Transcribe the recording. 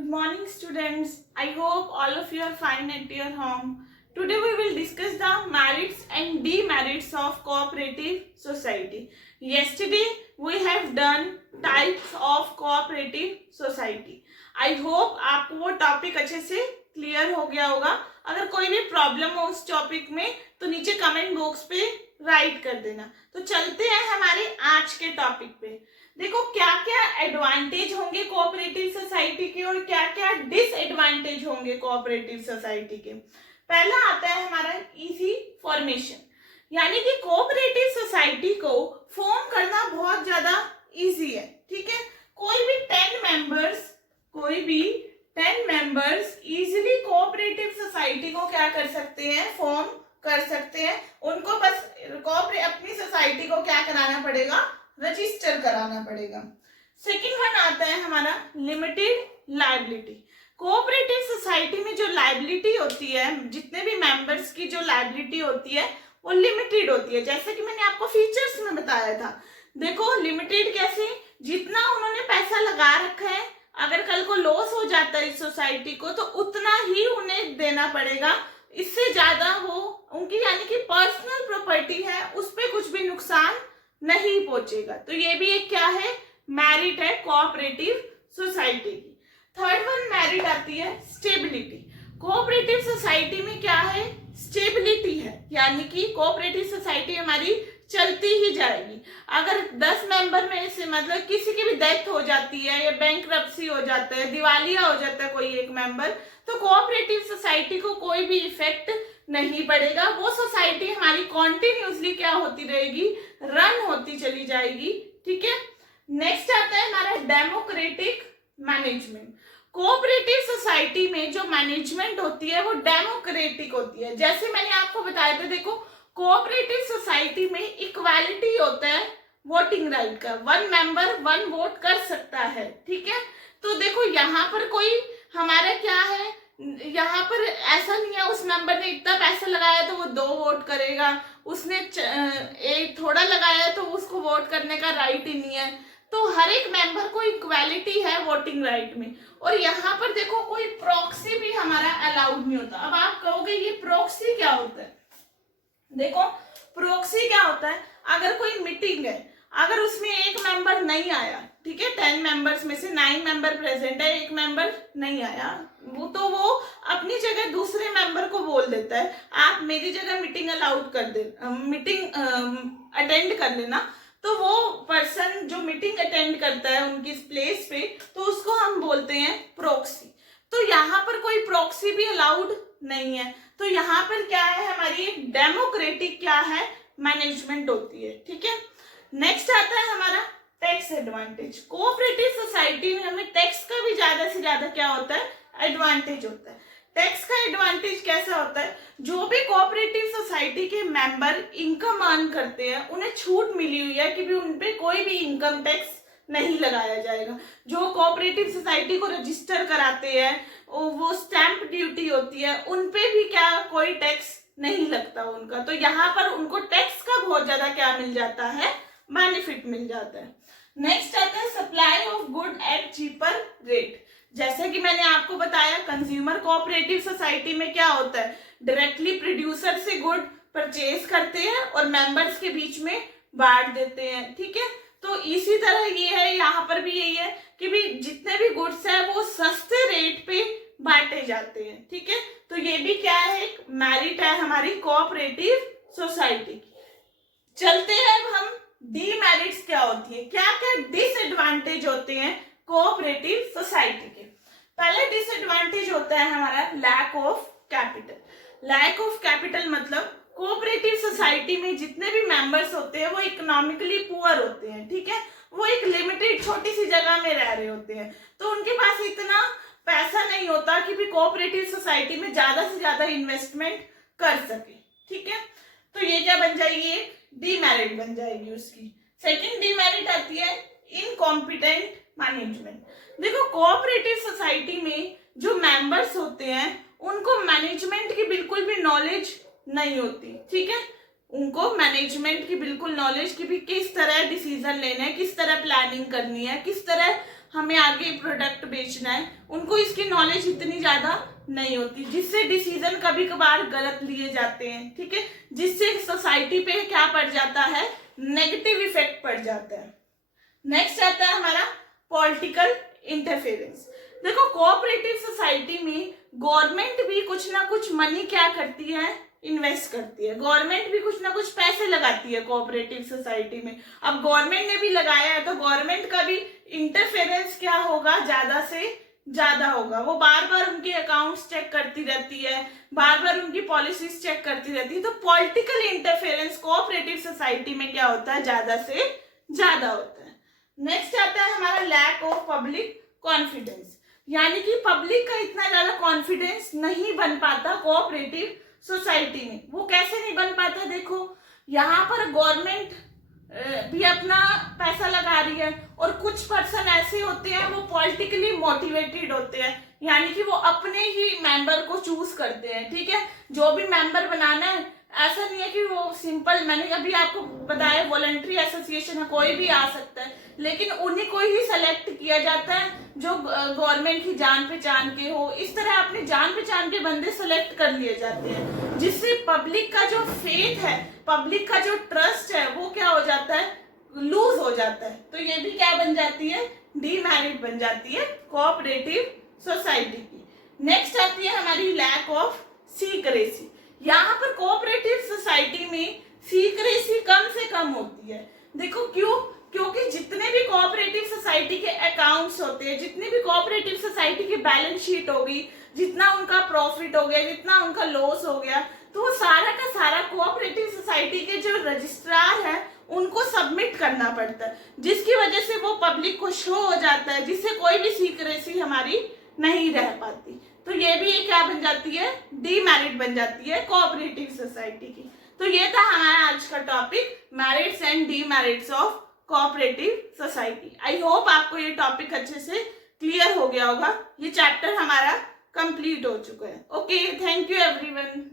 Good morning, students. I hope all of you are fine at your home. Today we will discuss the merits and demerits of cooperative society. Yesterday we have done types of cooperative society. I hope आपको वो topic अच्छे से clear हो गया होगा. अगर कोई भी प्रॉब्लम हो उस टॉपिक में तो नीचे कमेंट बॉक्स पे राइट कर देना. तो चलते हैं हमारे आज के टॉपिक पे. देखो क्या क्या एडवांटेज होंगे कोऑपरेटिव सोसाइटी के और क्या क्या डिसएडवांटेज होंगे कोऑपरेटिव सोसाइटी के. पहला आता है हमारा इजी फॉर्मेशन, यानी कि कोऑपरेटिव सोसाइटी को फॉर्म करना बहुत ज्यादा इजी है. ठीक है, कोई भी 10 मेंबर्स इजीली कोऑपरेटिव सोसाइटी को क्या कर सकते हैं, फॉर्म कर सकते हैं. उनको बस अपनी सोसाइटी को क्या कराना पड़ेगा, रजिस्टर कराना पड़ेगा. सेकंड वन आता है हमारा लिमिटेड लायबिलिटी. कोऑपरेटिव सोसाइटी में जो लायबिलिटी होती है, जितने भी मेंबर्स की जो लायबिलिटी होती है वो लिमिटेड होती है. जैसे कि मैंने आपको फीचर्स में बताया था. देखो लिमिटेड कैसे, जितना उन्होंने पैसा लगा रखा है अगर कल को लॉस हो जाता है इस सोसाइटी को तो उतना ही उन्हें देना पड़ेगा. इससे ज्यादा वो उनकी यानी कि पर्सनल प्रॉपर्टी है उस पर कुछ भी नुकसान नहीं पहुंचेगा. तो ये भी एक क्या है, मेरिट है कोऑपरेटिव सोसाइटी की. थर्ड वन मेरिट आती है स्टेबिलिटी. कोऑपरेटिव सोसाइटी में क्या है, स्टेबिलिटी है, यानी कि कोऑपरेटिव सोसाइटी हमारी चलती ही जाएगी. अगर 10 मेंबर में से मतलब किसी की भी डेथ हो जाती है या बैंकरप्सी हो जाता है, दिवालिया हो जाता है कोई एक मेंबर, तो कोऑपरेटिव सोसाइटी को कोई भी इफेक्ट नहीं पड़ेगा. वो सोसाइटी हमारी कॉन्टिन्यूसली क्या होती रहेगी, रन होती चली जाएगी. ठीक है. नेक्स्ट आता है हमारा डेमोक्रेटिक मैनेजमेंट. कोऑपरेटिव सोसाइटी में जो मैनेजमेंट होती है वो डेमोक्रेटिक होती है. जैसे मैंने आपको बताया था, देखो कोऑपरेटिव सोसाइटी में इक्वालिटी होता है वोटिंग राइट का. 1 मेंबर 1 वोट कर सकता है. ठीक है. तो देखो यहाँ पर कोई हमारा क्या है, यहाँ पर ऐसा नहीं है उस मेंबर ने इतना पैसा लगाया तो वो 2 वोट करेगा, उसने एक थोड़ा लगाया तो उसको वोट करने का राइट ही नहीं है. तो हर एक मेंबर को इक्वालिटी है वोटिंग राइट में. और यहाँ पर देखो कोई प्रॉक्सी भी हमारा अलाउड नहीं होता. अब आप कहोगे ये प्रॉक्सी क्या होता है. देखो प्रॉक्सी क्या होता है, अगर कोई मीटिंग है, अगर उसमें एक मेंबर नहीं आया, ठीक है, 10 मेंबर्स में से 9 मेंबर प्रेजेंट है, एक मेंबर नहीं आया, वो अपनी जगह दूसरे मेंबर को बोल देता है आप मेरी जगह मीटिंग अलाउड कर दे, मीटिंग अटेंड कर लेना. तो वो पर्सन जो मीटिंग अटेंड करता है उनकी प्लेस पे, तो उसको हम बोलते हैं प्रॉक्सी. तो यहाँ पर कोई प्रॉक्सी भी अलाउड नहीं है. तो यहाँ पर क्या है, हमारी डेमोक्रेटिक क्या है, मैनेजमेंट होती है. ठीक है. नेक्स्ट आता है हमारा टैक्स एडवांटेज. कोऑपरेटिव सोसाइटी में हमें टैक्स का भी ज्यादा से ज्यादा क्या होता है, एडवांटेज होता है. टैक्स का एडवांटेज कैसा होता है, जो भी कोऑपरेटिव सोसाइटी के मेंबर इनकम अर्न करते हैं उन्हें छूट मिली हुई है कि भी उन पे कोई भी इनकम टैक्स नहीं लगाया जाएगा. जो कोऑपरेटिव सोसाइटी को रजिस्टर कराते हैं वो स्टैंप ड्यूटी होती है, उन पे भी क्या कोई टैक्स नहीं लगता उनका. तो यहाँ पर उनको टैक्स का बहुत ज्यादा क्या मिल जाता है, बेनिफिट मिल जाता है. नेक्स्ट आता है supply of good at cheaper rate. जैसे कि मैंने आपको बताया कंज्यूमर कोऑपरेटिव सोसाइटी में क्या होता है, डायरेक्टली प्रोड्यूसर से गुड परचेज करते हैं और मेंबर्स के बीच में बांट देते हैं. ठीक है. तो इसी तरह ये है, यहाँ पर भी यही है कि भी जितने भी गुड्स है वो सस्ते रेट पे बांटे जाते हैं. ठीक है. तो ये भी क्या है, एक मेरिट है हमारी कोऑपरेटिव सोसाइटी की. चलते हैं अब हम डीमेरिट्स क्या होती है, क्या क्या डिसएडवांटेज होते हैं कोऑपरेटिव सोसाइटी के. पहले डिसएडवांटेज होता है हमारा lack of capital. Lack of capital मतलब कोऑपरेटिव सोसाइटी में जितने भी मेंबर्स होते हैं वो इकोनॉमिकली पुअर होते हैं. ठीक है. वो एक लिमिटेड छोटी सी जगह में रह रहे होते हैं, तो उनके पास इतना पैसा नहीं होता कि भी कोऑपरेटिव सोसाइटी में ज्यादा से ज्यादा इन्वेस्टमेंट कर सके. ठीक है. तो ये क्या बन जाएगी, एक डीमेरिट बन जाएगी उसकी. सेकंड डीमेरिट आती है इनकॉम्पिटेंट मैनेजमेंट. देखो कोऑपरेटिव सोसाइटी में जो मेंबर्स होते हैं उनको मैनेजमेंट की बिल्कुल भी नॉलेज नहीं होती. ठीक है. उनको मैनेजमेंट की बिल्कुल नॉलेज की भी किस तरह डिसीजन लेना है, किस तरह प्लानिंग करनी है, किस तरह हमें आगे प्रोडक्ट बेचना है, उनको इसकी नॉलेज इतनी ज्यादा नहीं होती, जिससे डिसीजन कभी कभार गलत लिए जाते हैं, ठीक है, जिससे सोसाइटी पे क्या पड़ जाता है, नेगेटिव इफेक्ट पड़ जाता है। नेक्स्ट आता है हमारा पॉलिटिकल इंटरफेरेंस। देखो कोऑपरेटिव सोसाइटी में गवर्नमेंट भी कुछ ना कुछ मनी क्या करती है, इन्वेस्ट करती है, गवर्नमेंट भी कुछ ना कुछ पैसे लगाती है कोऑपरेटिव सोसाइटी में। अब गवर्नमेंट ने भी लगाया है तो गवर्नमेंट का भी इंटरफेरेंस क्या होगा, ज्यादा से ज्यादा होगा। वो बार बार उनके अकाउंट्स चेक करती रहती है, बार बार उनकी पॉलिसीज चेक करती रहती है। तो पॉलिटिकल इंटरफेरेंस कोऑपरेटिव सोसाइटी में क्या होता है, ज्यादा से ज्यादा होता है। नेक्स्ट आता है हमारा लैक ऑफ पब्लिक कॉन्फिडेंस, यानी कि पब्लिक का इतना ज्यादा कॉन्फिडेंस नहीं बन पाता कोऑपरेटिव सोसाइटी में। वो कैसे नहीं बन पाता, देखो यहाँ पर गवर्नमेंट भी अपना पैसा लगा रही है और कुछ पर्सन ऐसे होते हैं वो पॉलिटिकली मोटिवेटेड होते हैं, यानी कि वो अपने ही मेंबर को चूज करते हैं, ठीक है, जो भी मेंबर बनाना है। ऐसा नहीं है कि वो सिंपल, मैंने अभी आपको बताया वॉलंटरी एसोसिएशन है, कोई भी आ सकता है, लेकिन उन्हीं को ही सेलेक्ट किया जाता है जो गवर्नमेंट की जान पहचान के हो। इस तरह अपने जान पहचान के बंदे सेलेक्ट कर लिए जाते हैं, जिससे पब्लिक का जो फेथ है, पब्लिक का जो ट्रस्ट है, वो क्या हो जाता है, लूज हो जाता है। तो ये भी क्या बन जाती है, डीमेरिट बन जाती है कोऑपरेटिव सोसाइटी की। नेक्स्ट आती है हमारी लैक ऑफ सीक्रेसी। यहाँ पर कोऑपरेटिव सोसाइटी में सीक्रेसी कम से कम होती है। देखो क्यों, क्योंकि जितने भी कोऑपरेटिव सोसाइटी के अकाउंट्स होते हैं, जितनी भी कोऑपरेटिव सोसाइटी की बैलेंस शीट होगी, जितना उनका प्रॉफिट हो गया, जितना उनका लॉस हो गया, तो वो सारा का सारा कोऑपरेटिव सोसाइटी के जो रजिस्ट्रार है उनको सबमिट करना पड़ता है, जिसकी वजह से वो पब्लिक को शो हो जाता है, जिससे कोई भी सीक्रेसी हमारी नहीं रह पाती। तो ये भी एक क्या बन जाती है, डीमेरिट बन जाती है कोऑपरेटिव सोसाइटी की। तो ये था हमारा आज का topic, merits and demerits of cooperative society. I hope आपको ये टॉपिक अच्छे से क्लियर हो गया होगा। ये चैप्टर हमारा कंप्लीट हो चुका है। Okay, thank you everyone.